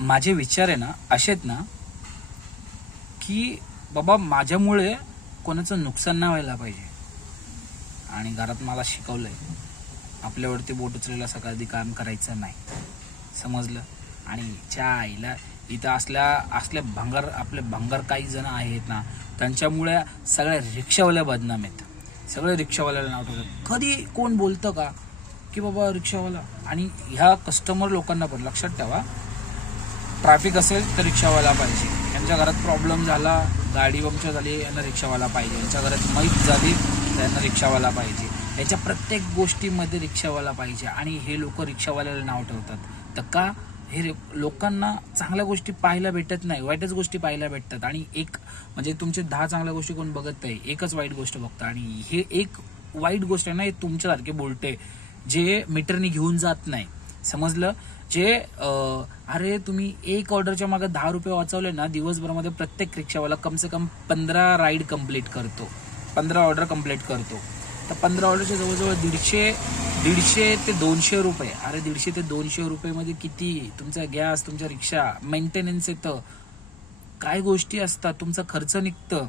माझे विचार आहे ना असे आहेत ना की बाबा माझ्यामुळे कोणाचं नुकसान नाही व्हायला पाहिजे. आणि घरात मला शिकवलंय आपल्यावरती बोट उचलेला सकाळी काम करायचं नाही, समजलं. आणि च्या आईला इथं असल्या आपले भंगार काही जण आहेत ना, त्यांच्यामुळे सगळ्या रिक्षावाल्या बदनाम आहेत. सगळे रिक्षावाल्याला नाव ठेवतात. कधी कोण बोलतं का की बाबा रिक्षावाला. आणि ह्या कस्टमर लोकांना पण लक्षात ठेवा, ट्रॅफिक असेल तर रिक्षावाला पाहिजे. यांच्या घरात प्रॉब्लेम झाला, गाडी पंक्चर झाली, यांना रिक्षावाला पाहिजे. यांच्या घरात मैत झाली तर यांना रिक्षावाला पाहिजे. याच्या प्रत्येक गोष्टीमध्ये रिक्षावाला पाहिजे. आणि हे लोक रिक्षावाल्याला नाव ठेवतात. तर का हे लोकांना चांगल्या गोष्टी पाहायला भेटत नाही, वाईटच गोष्टी पाहायला भेटतात. आणि एक म्हणजे तुमचे 10 चांगल्या गोष्टी कोण बघत नाही, एकच वाईट गोष्ट बघतं. आणि हे एक वाईट गोष्ट आहे ना, हे तुमच्यासारखे बोलते जे मीटरनी घेऊन जात नाही, समजलं. जे अरे तुम्ही एक ऑर्डरच्या मागे 10 रुपये वाचवले ना, दिवसभरामध्ये प्रत्येक रिक्षावाला कम से कम 15 राईड कंप्लीट करतो, 15 ऑर्डर कंप्लीट करतो. तर 15 ऑर्डरचे जवळजवळ 150 ते 200 रुपये. अरे 150 ते 200 रुपयेमध्ये किती तुमचा गॅस, तुमच्या रिक्षा मेंटेनन्स येतं, काय गोष्टी असतात, तुमचा खर्च निघतं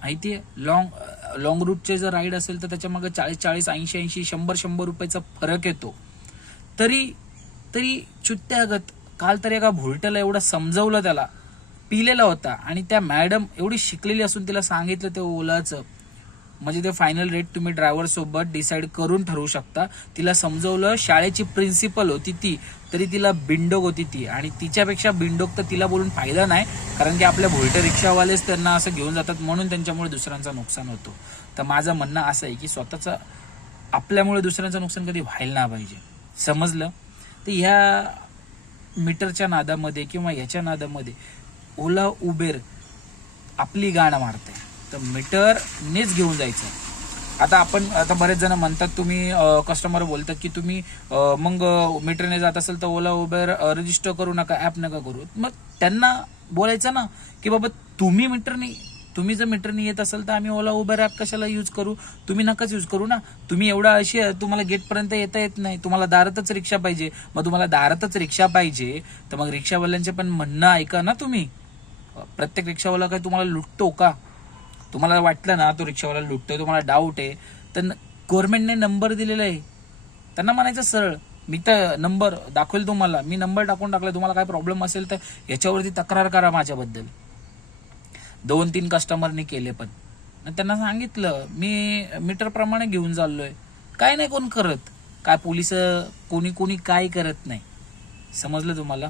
माहितीये. लॉंग रूटचे जर राईड असेल तर त्याच्या मागे 40, 80, 100 रुपयाचा फरक येतो. तरी चुट्ट्यागत काल तर एका भुलट्याला एवढं समजवलं, त्याला पिलेला होता. आणि त्या मॅडम एवढी शिकलेली असून तिला सांगितलं ते ओलाचं म्हणजे ते फायनल रेट तुम्ही ड्रायव्हर सोबत डिसाईड करून ठरवू शकता. तिला समजवलं, शाळेची प्रिन्सिपल होती ती, तरी तिला बिंडोक होती ती. आणि तिच्यापेक्षा बिंडोक तर तिला बोलून फायदा नाही, कारण की आपल्या भुलटे रिक्षावालेच त्यांना असं घेऊन जातात, म्हणून त्यांच्यामुळे दुसऱ्यांचं नुकसान होतं. तर माझं म्हणणं असं आहे की स्वतःचं आपल्यामुळे दुसऱ्यांचं नुकसान कधी व्हायला नाही पाहिजे, समजलं. तर ह्या मीटरच्या नादामध्ये किंवा ह्याच्या नादामध्ये ओला उबेर आपली गाणं मारते. तर मीटरनेच घेऊन जायचं. आता बरेच जण म्हणतात, तुम्ही कस्टमर बोलतात की तुम्ही मग मीटरने जात असेल तर ओला उबेर रजिस्टर करू नका, ॲप नका करू. मग त्यांना बोलायचं ना की बाबा तुम्ही जर मीटरने येत असेल तर आम्ही ओला उबेर ॲप कशाला यूज करू, तुम्ही नकाच यूज करू ना. तुम्ही एवढा अशी तुम्हाला गेटपर्यंत येता येत नाही, तुम्हाला दारातच रिक्षा पाहिजे. मग तुम्हाला दारातच रिक्षा पाहिजे तर मग रिक्षावाल्यांचे पण म्हणणं ऐका ना तुम्ही. प्रत्येक रिक्षावाला काय तुम्हाला लुटतो का? तुम्हाला वाटलं ना तो रिक्षावाला लुटतोय, तुम्हाला डाऊट आहे, तर गव्हर्नमेंटने नंबर दिलेला आहे, त्यांना म्हणायचं सरळ, मी तर नंबर दाखवेल तुम्हाला, मी नंबर टाकून टाकला, तुम्हाला काय प्रॉब्लेम असेल तर याच्यावरती तक्रार करा माझ्याबद्दल. 2-3 कस्टमरने केले, पण त्यांना सांगितलं मी मीटर प्रमाणे घेऊन चाललोय. काय नाही कोण करत, काय पोलिस कोणी काय करत नाही, समजलं तुम्हाला.